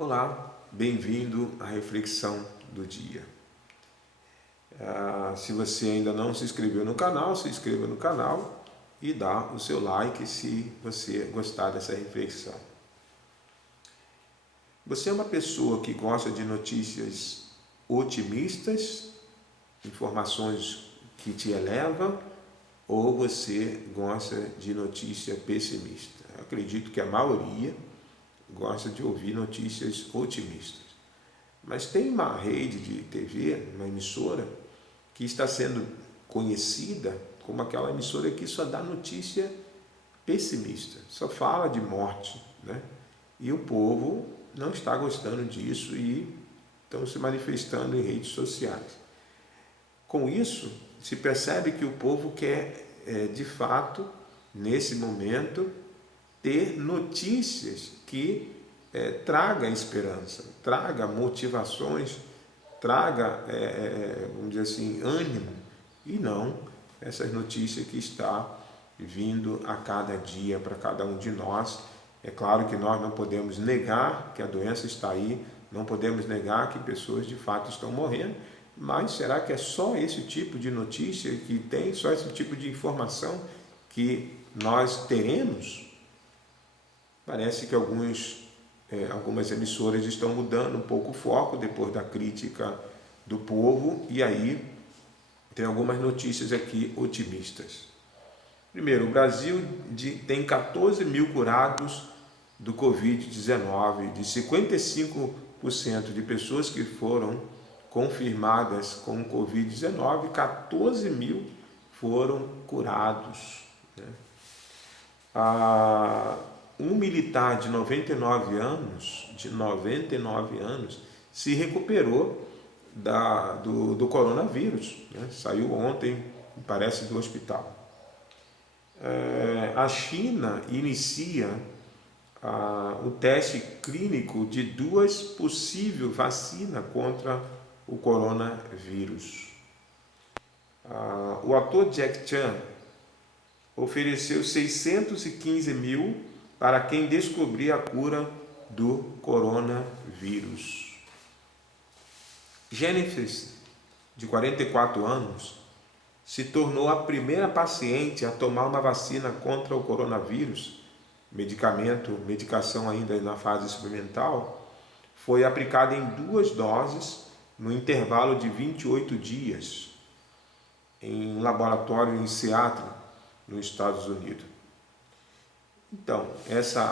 Olá, bem-vindo à reflexão do dia. Se você ainda não se inscreveu no canal, se inscreva no canal e dá o seu like se você gostar dessa reflexão. Você é uma pessoa que gosta de notícias otimistas, informações que te elevam, ou você gosta de notícia pessimista? Eu acredito que a maioria gosta de ouvir notícias otimistas. Mas tem uma rede de TV, uma emissora, que está sendo conhecida como aquela emissora que só dá notícia pessimista, só fala de morte, né? E o povo não está gostando disso e estão se manifestando em redes sociais. Com isso, se percebe que o povo quer, de fato, nesse momento, ter notícias que traga esperança, traga motivações, traga, vamos dizer assim, ânimo, e não essas notícias que está vindo a cada dia para cada um de nós. É claro que nós não podemos negar que a doença está aí, não podemos negar que pessoas de fato estão morrendo, mas será que é só esse tipo de notícia que tem, só esse tipo de informação que nós teremos? Parece que algumas emissoras estão mudando um pouco o foco depois da crítica do povo, e aí tem algumas notícias aqui otimistas. Primeiro, o Brasil tem 14 mil curados do Covid-19, de 55% de pessoas que foram confirmadas com Covid-19, 14 mil foram curados, né? Um militar de 99 anos, se recuperou do coronavírus, né? Saiu ontem, parece, do hospital. A China inicia o teste clínico de 2 possíveis vacinas contra o coronavírus. O ator Jack Chan ofereceu 615 mil para quem descobrir a cura do coronavírus. Jennifer, de 44 anos, se tornou a primeira paciente a tomar uma vacina contra o coronavírus, medicação ainda na fase experimental. Foi aplicada em 2 doses no intervalo de 28 dias em um laboratório em Seattle, nos Estados Unidos. Então,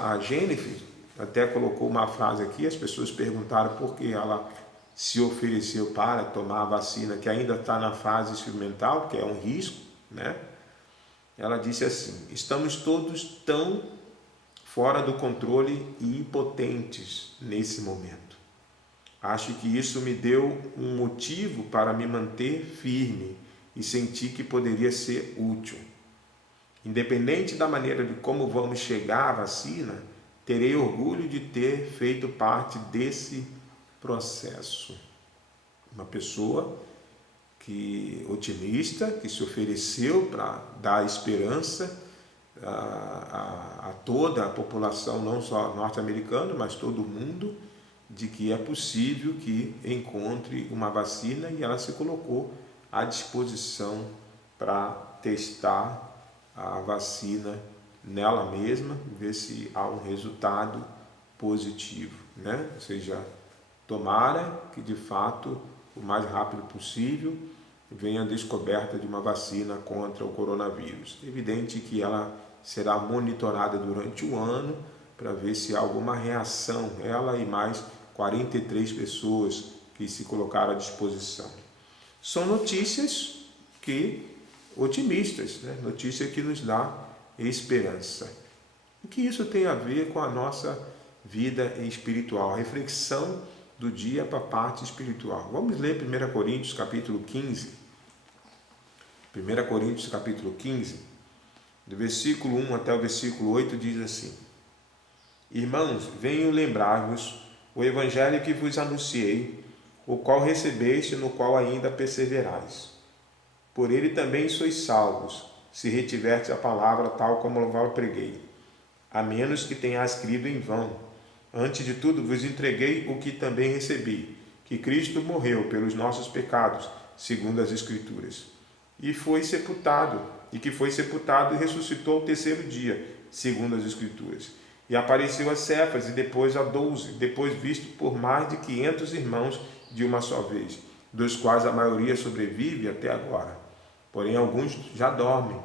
a Jennifer até colocou uma frase aqui, as pessoas perguntaram por que ela se ofereceu para tomar a vacina que ainda está na fase experimental, que é um risco, né? Ela disse assim: estamos todos tão fora do controle e impotentes nesse momento. Acho que isso me deu um motivo para me manter firme e sentir que poderia ser útil. Independente da maneira de como vamos chegar à vacina, terei orgulho de ter feito parte desse processo. Uma pessoa otimista, que se ofereceu para dar esperança a toda a população, não só norte-americana, mas todo mundo, de que é possível que encontre uma vacina, e ela se colocou à disposição para testar a vacina nela mesma, ver se há um resultado positivo, né? Ou seja, tomara que de fato, o mais rápido possível, venha a descoberta de uma vacina contra o coronavírus. Evidente que ela será monitorada durante um ano para ver se há alguma reação, ela e mais 43 pessoas que se colocaram à disposição. São notícias otimistas, né? Notícia que nos dá esperança. O que isso tem a ver com a nossa vida espiritual? A reflexão do dia para a parte espiritual. Vamos ler 1 Coríntios capítulo 15. 1 Coríntios capítulo 15, do versículo 1 até o versículo 8, diz assim: Irmãos, venho lembrar-vos o evangelho que vos anunciei, o qual recebeste, no qual ainda perseverais. Por ele também sois salvos, se retiverdes a palavra tal como eu preguei, a menos que tenhas crido em vão. Antes de tudo, vos entreguei o que também recebi, que Cristo morreu pelos nossos pecados, segundo as Escrituras, e foi sepultado, e ressuscitou ao terceiro dia, segundo as Escrituras. E apareceu a Cefas, e depois a 12, depois visto por mais de 500 irmãos de uma só vez, dos quais a maioria sobrevive até agora. Porém, alguns já dormem.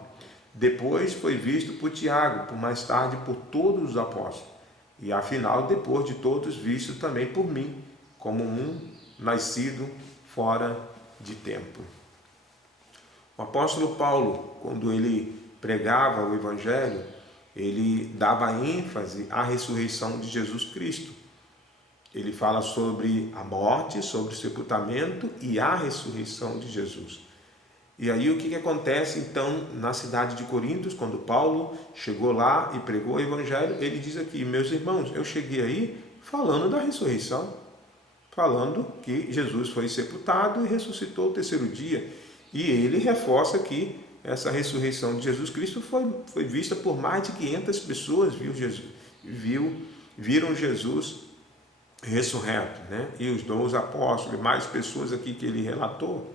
Depois foi visto por Tiago, por mais tarde por todos os apóstolos. E afinal, depois de todos, visto também por mim, como um nascido fora de tempo. O apóstolo Paulo, quando ele pregava o Evangelho, ele dava ênfase à ressurreição de Jesus Cristo. Ele fala sobre a morte, sobre o sepultamento e a ressurreição de Jesus. E aí o que acontece então na cidade de Corinto, quando Paulo chegou lá e pregou o Evangelho? Ele diz aqui: meus irmãos, eu cheguei aí falando da ressurreição, falando que Jesus foi sepultado e ressuscitou o terceiro dia. E ele reforça que essa ressurreição de Jesus Cristo foi vista por mais de 500 pessoas, viram Jesus ressurreto, né? E os 12 apóstolos, mais pessoas aqui que ele relatou.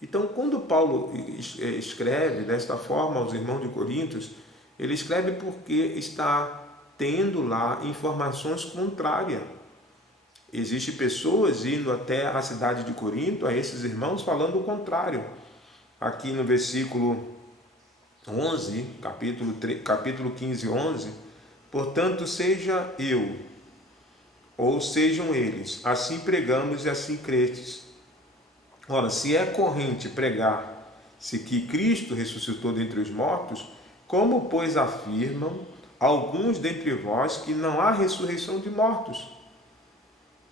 Então, quando Paulo escreve desta forma aos irmãos de Coríntios, ele escreve porque está tendo lá informações contrárias. Existem pessoas indo até a cidade de Corinto, a esses irmãos, falando o contrário. Aqui no versículo 11, capítulo 15, 11, portanto, seja eu, ou sejam eles, assim pregamos e assim crestes. Ora, se é corrente pregar-se que Cristo ressuscitou dentre os mortos, como, pois, afirmam alguns dentre vós que não há ressurreição de mortos?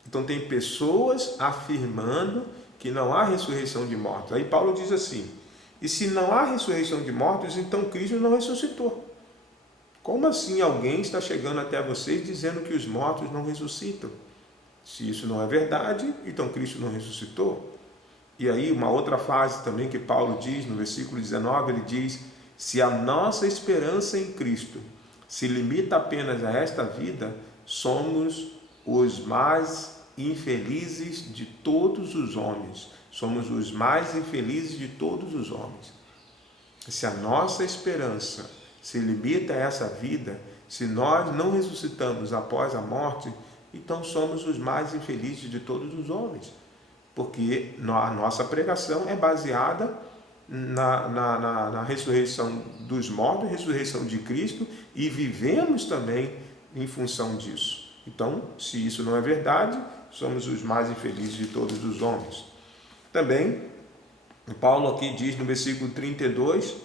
Então, tem pessoas afirmando que não há ressurreição de mortos. Aí Paulo diz assim: e se não há ressurreição de mortos, então Cristo não ressuscitou. Como assim alguém está chegando até vocês dizendo que os mortos não ressuscitam? Se isso não é verdade, então Cristo não ressuscitou. E aí uma outra frase também que Paulo diz, no versículo 19, ele diz: se a nossa esperança em Cristo se limita apenas a esta vida, somos os mais infelizes de todos os homens. Somos os mais infelizes de todos os homens. Se a nossa esperança se limita a essa vida, se nós não ressuscitamos após a morte, então somos os mais infelizes de todos os homens. Porque a nossa pregação é baseada na ressurreição dos mortos, ressurreição de Cristo, e vivemos também em função disso. Então, se isso não é verdade, somos os mais infelizes de todos os homens. Também, Paulo aqui diz no versículo 32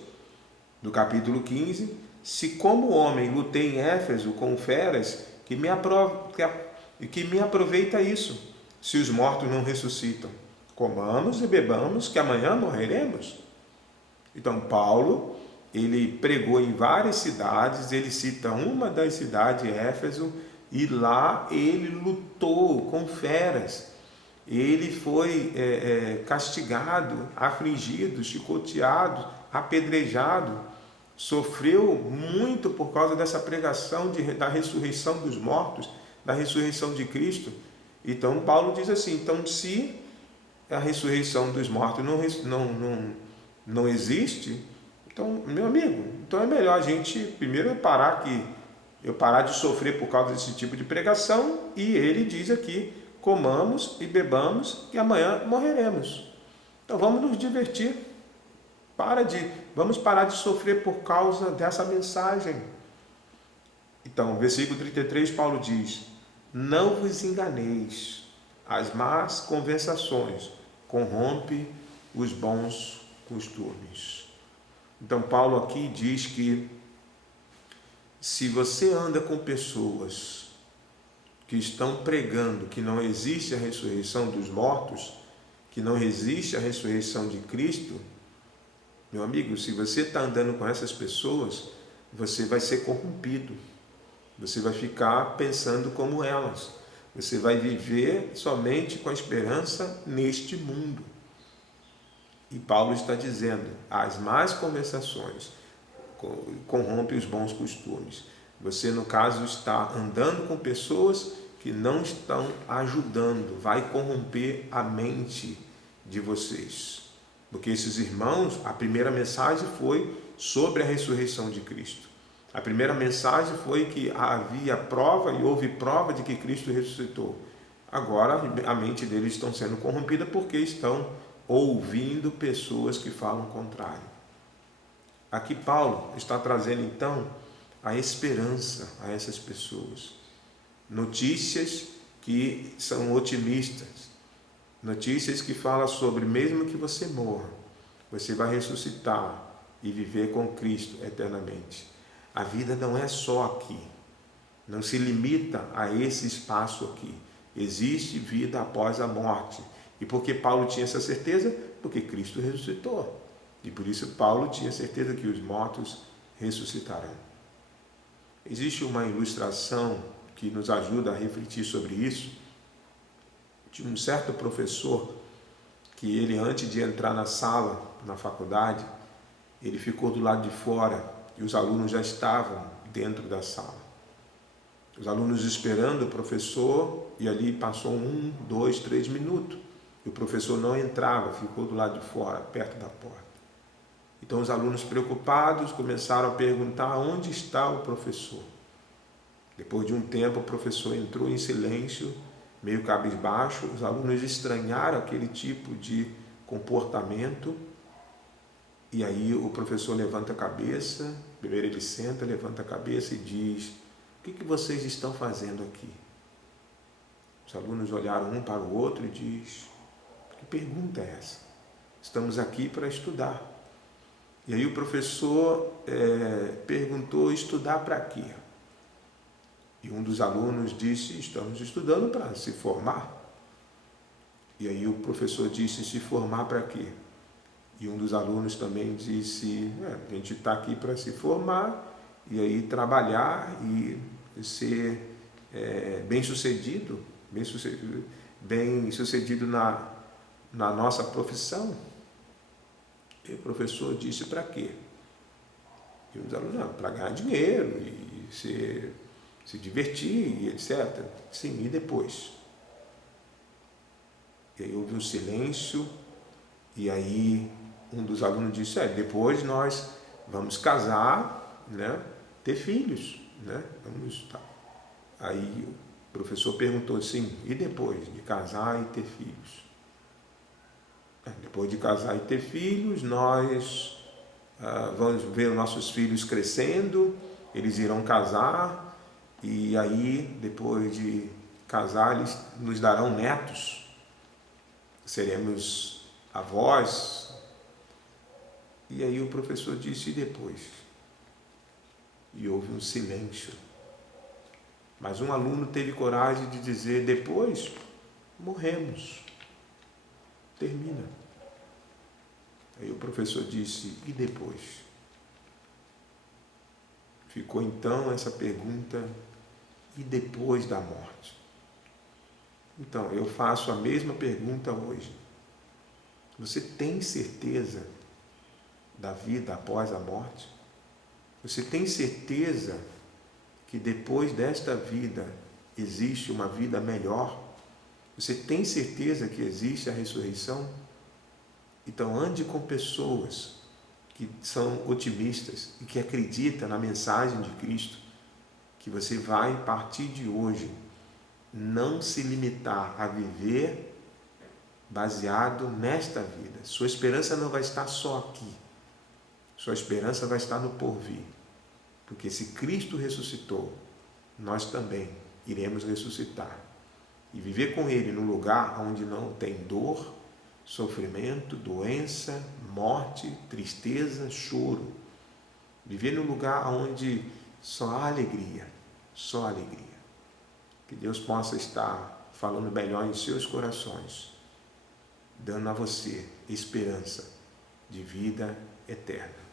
do capítulo 15, se como homem lutei em Éfeso com feras, que me aproveita isso, se os mortos não ressuscitam. Comamos e bebamos, que amanhã morreremos. Então, Paulo, ele pregou em várias cidades, ele cita uma das cidades, Éfeso, e lá ele lutou com feras. Ele foi castigado, afligido, chicoteado, apedrejado, sofreu muito por causa dessa pregação da ressurreição dos mortos, da ressurreição de Cristo. Então, Paulo diz assim: então, se a ressurreição dos mortos não existe, então, meu amigo, então é melhor a gente primeiro parar de sofrer por causa desse tipo de pregação. E ele diz aqui: comamos e bebamos, que amanhã morreremos. Então, vamos nos divertir. Vamos parar de sofrer por causa dessa mensagem. Então, versículo 33, Paulo diz: não vos enganeis, as más conversações corrompem os bons costumes. Então, Paulo aqui diz que se você anda com pessoas que estão pregando que não existe a ressurreição dos mortos, que não existe a ressurreição de Cristo, meu amigo, se você está andando com essas pessoas, você vai ser corrompido. Você vai ficar pensando como elas. Você vai viver somente com a esperança neste mundo. E Paulo está dizendo: as más conversações corrompem os bons costumes. Você, no caso, está andando com pessoas que não estão ajudando, vai corromper a mente de vocês. Porque esses irmãos, a primeira mensagem foi sobre a ressurreição de Cristo. A primeira mensagem foi que havia prova e houve prova de que Cristo ressuscitou. Agora a mente deles está sendo corrompida porque estão ouvindo pessoas que falam o contrário. Aqui Paulo está trazendo então a esperança a essas pessoas. Notícias que são otimistas. Notícias que falam sobre, mesmo que você morra, você vai ressuscitar e viver com Cristo eternamente. A vida não é só aqui. Não se limita a esse espaço aqui. Existe vida após a morte. E por que Paulo tinha essa certeza? Porque Cristo ressuscitou. E por isso Paulo tinha certeza que os mortos ressuscitarão. Existe uma ilustração que nos ajuda a refletir sobre isso, de um certo professor que ele, antes de entrar na sala, na faculdade, ele ficou do lado de fora e os alunos já estavam dentro da sala. Os alunos esperando o professor, e ali passou 1, 2, 3 minutos. E o professor não entrava, ficou do lado de fora, perto da porta. Então os alunos, preocupados, começaram a perguntar onde está o professor. Depois de um tempo, o professor entrou em silêncio, meio cabisbaixo. Os alunos estranharam aquele tipo de comportamento. E aí o professor levanta a cabeça, primeiro ele senta, levanta a cabeça e diz: o que vocês estão fazendo aqui? Os alunos olharam um para o outro e diz: que pergunta é essa? Estamos aqui para estudar. E aí o professor perguntou: estudar para quê? E um dos alunos disse: estamos estudando para se formar. E aí o professor disse: se formar para quê? E um dos alunos também disse: a gente está aqui para se formar e aí trabalhar e ser bem-sucedido na nossa profissão. E o professor disse: para quê? E os alunos: não, para ganhar dinheiro e se divertir e etc. Sim, e depois? E aí houve um silêncio, e aí um dos alunos disse: depois nós vamos casar, né? Ter filhos, né? Tá. Aí o professor perguntou assim: e depois de casar e ter filhos? Depois de casar e ter filhos, nós vamos ver os nossos filhos crescendo, eles irão casar, e aí, depois de casar, eles nos darão netos, seremos avós. E aí o professor disse: e depois? E houve um silêncio. Mas um aluno teve coragem de dizer: depois morremos. Termina. Aí o professor disse: e depois? Ficou então essa pergunta: e depois da morte? Então, eu faço a mesma pergunta hoje. Você tem certeza da vida após a morte? Você tem certeza que depois desta vida existe uma vida melhor? Você tem certeza que existe a ressurreição? Então ande com pessoas que são otimistas e que acreditam na mensagem de Cristo, que você vai, a partir de hoje, não se limitar a viver baseado nesta vida. Sua esperança não vai estar só aqui. Sua esperança vai estar no porvir. Porque se Cristo ressuscitou, nós também iremos ressuscitar. E viver com Ele no lugar onde não tem dor, sofrimento, doença, morte, tristeza, choro. Viver no lugar onde só há alegria, só alegria. Que Deus possa estar falando melhor em seus corações, dando a você esperança de vida eterna.